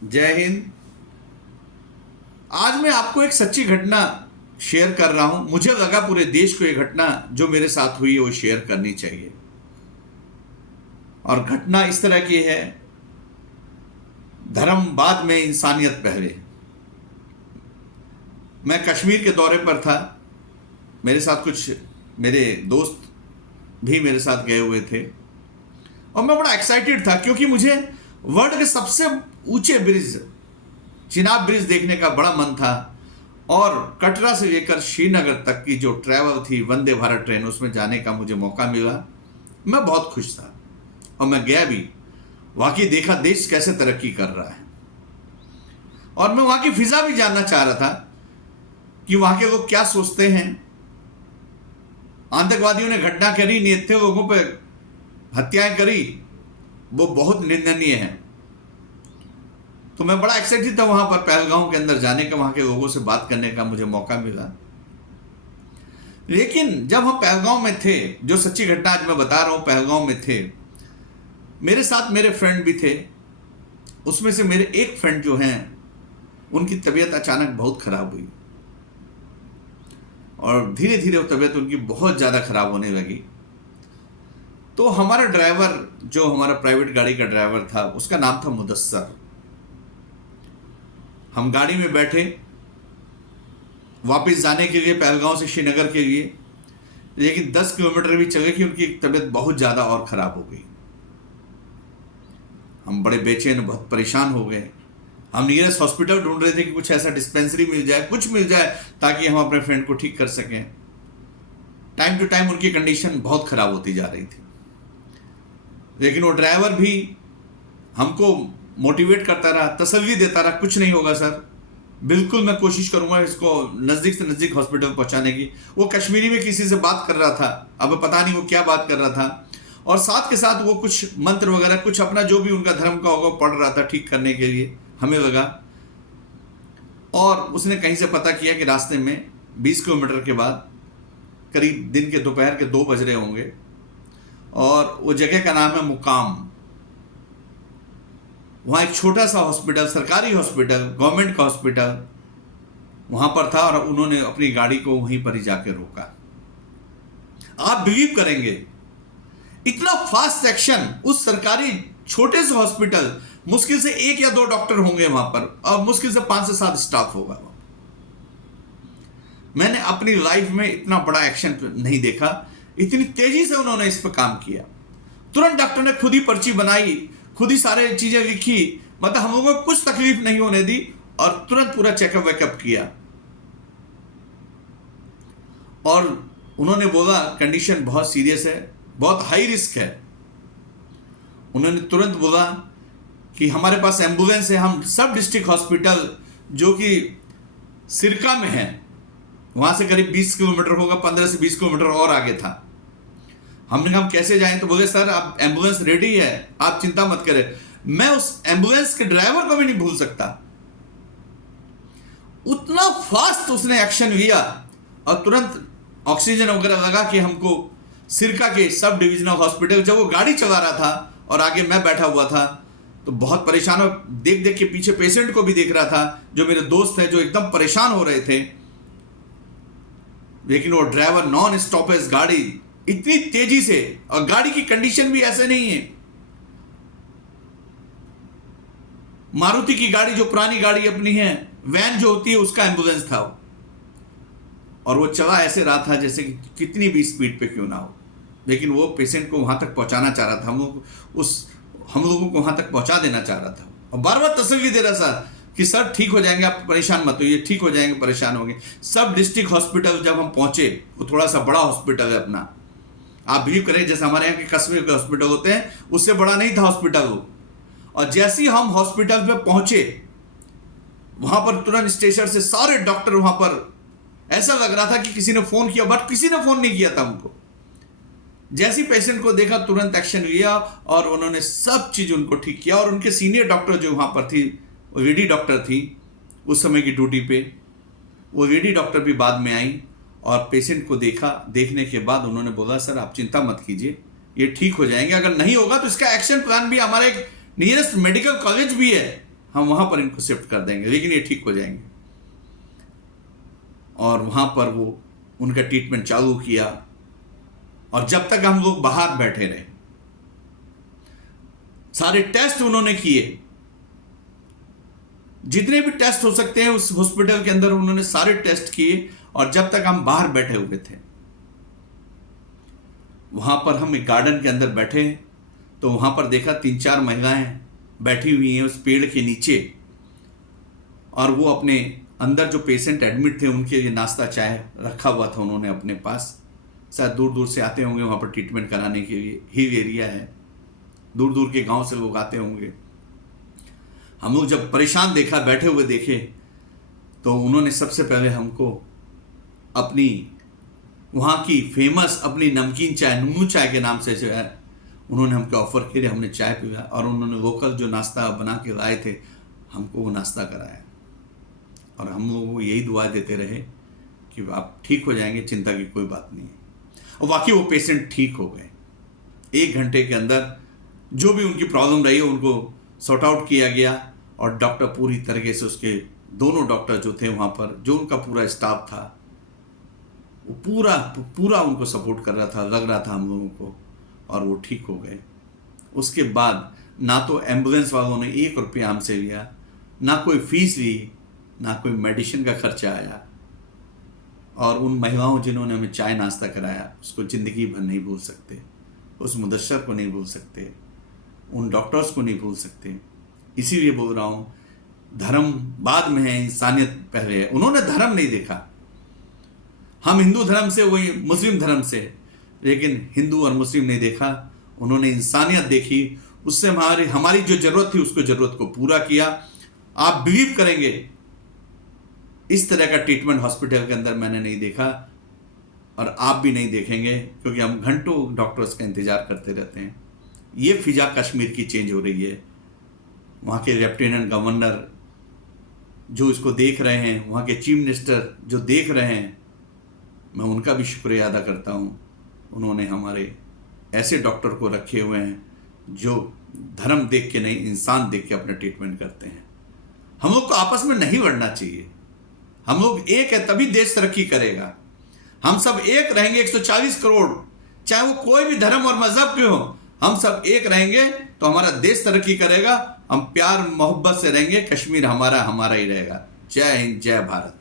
जय हिंद। आज मैं आपको एक सच्ची घटना शेयर कर रहा हूं। मुझे लगा पूरे देश को ये घटना जो मेरे साथ हुई है वो शेयर करनी चाहिए। और घटना इस तरह की है, धर्म बाद में इंसानियत पहले। मैं कश्मीर के दौरे पर था, मेरे साथ कुछ मेरे दोस्त भी मेरे साथ गए हुए थे और मैं बड़ा एक्साइटेड था क्योंकि मुझे वर्ल्ड के सबसे ऊंचे ब्रिज चिनाब ब्रिज देखने का बड़ा मन था। और कटरा से लेकर श्रीनगर तक की जो ट्रैवल थी वंदे भारत ट्रेन, उसमें जाने का मुझे मौका मिला। मैं बहुत खुश था और मैं गया भी। वाकई देखा देश कैसे तरक्की कर रहा है और मैं वहाँ की फिजा भी जानना चाह रहा था कि वहाँ के लोग क्या सोचते हैं। आतंकवादियों ने घटना करी, निहत्थे लोगों पर हत्याएं करी, वो बहुत निंदनीय है। तो मैं बड़ा एक्साइटेड था वहां पर पहलगांव के अंदर जाने का, वहां के लोगों से बात करने का मुझे मौका मिला। लेकिन जब हम पहलगांव में थे, जो सच्ची घटना आज मैं बता रहा हूं, पहलगांव में थे, मेरे साथ मेरे फ्रेंड भी थे। उसमें से मेरे एक फ्रेंड जो हैं उनकी तबीयत अचानक बहुत खराब हुई और धीरे धीरे वो तबीयत उनकी बहुत ज़्यादा खराब होने लगी। तो हमारा ड्राइवर, जो हमारा प्राइवेट गाड़ी का ड्राइवर था, उसका नाम था मुदस्सर। हम गाड़ी में बैठे वापस जाने के लिए पहलगांव से श्रीनगर के लिए, लेकिन 10 किलोमीटर भी चले कि उनकी तबीयत बहुत ज़्यादा और ख़राब हो गई। हम बड़े बेचैन, बहुत परेशान हो गए। हम नियरेस्ट हॉस्पिटल ढूंढ रहे थे कि कुछ ऐसा डिस्पेंसरी मिल जाए, कुछ मिल जाए ताकि हम अपने फ्रेंड को ठीक कर सकें। टाइम टू टाइम उनकी कंडीशन बहुत ख़राब होती जा रही थी, लेकिन वो ड्राइवर भी हमको मोटिवेट करता रहा, तसल्ली देता रहा, कुछ नहीं होगा सर, बिल्कुल मैं कोशिश करूंगा इसको नज़दीक से नज़दीक हॉस्पिटल पहुंचाने की। वो कश्मीरी में किसी से बात कर रहा था, अब पता नहीं वो क्या बात कर रहा था, और साथ के साथ वो कुछ मंत्र वगैरह, कुछ अपना जो भी उनका धर्म का होगा पढ़ रहा था ठीक करने के लिए, हमें लगा। और उसने कहीं से पता किया कि रास्ते में 20 किलोमीटर के बाद करीब दिन के दोपहर के 2 बज रहे होंगे और वो जगह का नाम है मुकाम। वहाँ एक छोटा सा हॉस्पिटल, सरकारी हॉस्पिटल, गवर्नमेंट का हॉस्पिटल वहाँ पर था और उन्होंने अपनी गाड़ी को वहीं पर ही जाके रोका। आप बिलीव करेंगे, इतना फास्ट एक्शन उस सरकारी छोटे से हॉस्पिटल, मुश्किल से 1 या 2 डॉक्टर होंगे वहाँ पर और मुश्किल से 5 से 7 स्टाफ होगा। मैंने अपनी लाइफ में इतना बड़ा एक्शन नहीं देखा। इतनी तेजी से उन्होंने इस पर काम किया। तुरंत डॉक्टर ने खुद ही पर्ची बनाई, खुद ही सारे चीजें लिखी, मतलब हम लोगों को कुछ तकलीफ नहीं होने दी और तुरंत पूरा चेकअप वेकअप किया। और उन्होंने बोला कंडीशन बहुत सीरियस है, बहुत हाई रिस्क है। उन्होंने तुरंत बोला कि हमारे पास एम्बुलेंस है, हम सब डिस्ट्रिक्ट हॉस्पिटल जो कि सिरका में है, वहां से करीब 20 किलोमीटर होगा, 15 से 20 किलोमीटर और आगे था। हमने कहा हम कैसे जाएं? तो बोले सर आप एम्बुलेंस रेडी है, आप चिंता मत करें। मैं उस एम्बुलेंस के ड्राइवर को भी नहीं भूल सकता, उतना फास्ट उसने एक्शन लिया और तुरंत ऑक्सीजन वगैरह लगा कि हमको सिरका के सब डिविजनल हॉस्पिटल, जब वो गाड़ी चला रहा था और आगे मैं बैठा हुआ था तो बहुत परेशान हो, देख देख के पीछे पेशेंट को भी देख रहा था, जो मेरे दोस्त हैं जो एकदम परेशान हो रहे थे। लेकिन वो ड्राइवर नॉन स्टॉपेज गाड़ी इतनी तेजी से, और गाड़ी की कंडीशन भी ऐसे नहीं है। मारुति की गाड़ी, जो पुरानी गाड़ी अपनी है, वैन जो होती है, उसका एम्बुलेंस था वो। और वो चला ऐसे रहा था जैसे कि कितनी भी स्पीड पे क्यों ना हो, लेकिन वो पेशेंट को वहां तक पहुंचाना चाह रहा था। हम लोगों को वहां तक पहुंचा देना चाह रहा था और बार बार तसल्ली दे रहा था कि सर ठीक हो जाएंगे, आप परेशान मत होइए, ठीक हो जाएंगे, परेशान होंगे। सब डिस्ट्रिक्ट हॉस्पिटल जब हम पहुंचे, वो थोड़ा सा बड़ा हॉस्पिटल है अपना, आप बिलीव करें जैसे हमारे यहाँ के कस्बे के हॉस्पिटल होते हैं, उससे बड़ा नहीं था हॉस्पिटल वो। और जैसे ही हम हॉस्पिटल पे पहुंचे, वहां पर तुरंत स्टेशन से सारे डॉक्टर वहां पर, ऐसा लग रहा था कि किसी ने फोन किया, बट किसी ने फोन नहीं किया था उनको। जैसे ही पेशेंट को देखा तुरंत एक्शन लिया और उन्होंने सब चीज उनको ठीक किया। और उनके सीनियर डॉक्टर जो वहां पर थी, वो लेडी डॉक्टर थी उस समय की ड्यूटी पे, वो लेडी डॉक्टर भी बाद में आई और पेशेंट को देखा। देखने के बाद उन्होंने बोला सर आप चिंता मत कीजिए, ये ठीक हो जाएंगे, अगर नहीं होगा तो इसका एक्शन प्लान भी, हमारा एक नियरेस्ट मेडिकल कॉलेज भी है, हम वहाँ पर इनको शिफ्ट कर देंगे, लेकिन ये ठीक हो जाएंगे। और वहाँ पर वो उनका ट्रीटमेंट चालू किया, और जब तक हम लोग बाहर बैठे रहे, सारे टेस्ट उन्होंने किए, जितने भी टेस्ट हो सकते हैं उस हॉस्पिटल के अंदर उन्होंने सारे टेस्ट किए। और जब तक हम बाहर बैठे हुए थे, वहां पर हम एक गार्डन के अंदर बैठे, तो वहां पर देखा 3-4 महिलाएं बैठी हुई हैं उस पेड़ के नीचे, और वो अपने अंदर जो पेशेंट एडमिट थे उनके लिए नाश्ता चाय रखा हुआ था उन्होंने अपने पास। शायद दूर दूर से आते होंगे वहाँ पर ट्रीटमेंट कराने के लिए, हिल एरिया है, दूर दूर के गांव से लोग आते होंगे। हम लोग जब परेशान देखा, बैठे हुए देखे, तो उन्होंने सबसे पहले हमको अपनी वहाँ की फेमस अपनी नमकीन चाय, नुनू चाय के नाम से जो है, उन्होंने हमको ऑफर किया। हमने चाय पिया, और उन्होंने लोकल जो नाश्ता बना के लाए थे हमको वो नाश्ता कराया। और हम लोगों को यही दुआ देते रहे कि आप ठीक हो जाएंगे, चिंता की कोई बात नहीं है। और वाकई वो पेशेंट ठीक हो गए। 1 घंटे के अंदर जो भी उनकी प्रॉब्लम रही उनको सॉर्ट आउट किया गया, और डॉक्टर पूरी तरीके से, उसके दोनों डॉक्टर जो थे वहाँ पर, जो उनका पूरा स्टाफ था, वो पूरा उनको सपोर्ट कर रहा था, लग रहा था हम लोगों को, और वो ठीक हो गए। उसके बाद ना तो एम्बुलेंस वालों ने 1 रुपया हमसे लिया, ना कोई फीस ली, ना कोई मेडिसिन का खर्चा आया। और उन महिलाओं जिन्होंने हमें चाय नाश्ता कराया उसको ज़िंदगी भर नहीं भूल सकते, उस मुदस्सर को नहीं भूल सकते, उन डॉक्टर्स को नहीं भूल सकते। इसीलिए बोल रहा हूँ, धर्म बाद में है, इंसानियत पहले है। उन्होंने धर्म नहीं देखा, हम हिंदू धर्म से, वही मुस्लिम धर्म से, लेकिन हिंदू और मुस्लिम नहीं देखा, उन्होंने इंसानियत देखी। उससे हमारी जो ज़रूरत थी उसको ज़रूरत को पूरा किया। आप बिलीव करेंगे, इस तरह का ट्रीटमेंट हॉस्पिटल के अंदर मैंने नहीं देखा, और आप भी नहीं देखेंगे, क्योंकि हम घंटों डॉक्टर्स का इंतज़ार करते रहते हैं। ये फिजा कश्मीर की चेंज हो रही है। वहाँ के लेफ्टिनेंट गवर्नर जो इसको देख रहे हैं, वहाँ के चीफ मिनिस्टर जो देख रहे हैं, मैं उनका भी शुक्रिया अदा करता हूँ। उन्होंने हमारे ऐसे डॉक्टर को रखे हुए हैं जो धर्म देख के नहीं, इंसान देख के अपना ट्रीटमेंट करते हैं। हम लोग को आपस में नहीं लड़ना चाहिए। हम लोग एक है तभी देश तरक्की करेगा। हम सब एक रहेंगे, 140 करोड़, चाहे वो कोई भी धर्म और मजहब के हो, हम सब एक रहेंगे तो हमारा देश तरक्की करेगा। हम प्यार मोहब्बत से रहेंगे, कश्मीर हमारा ही रहेगा। जय हिंद, जय भारत।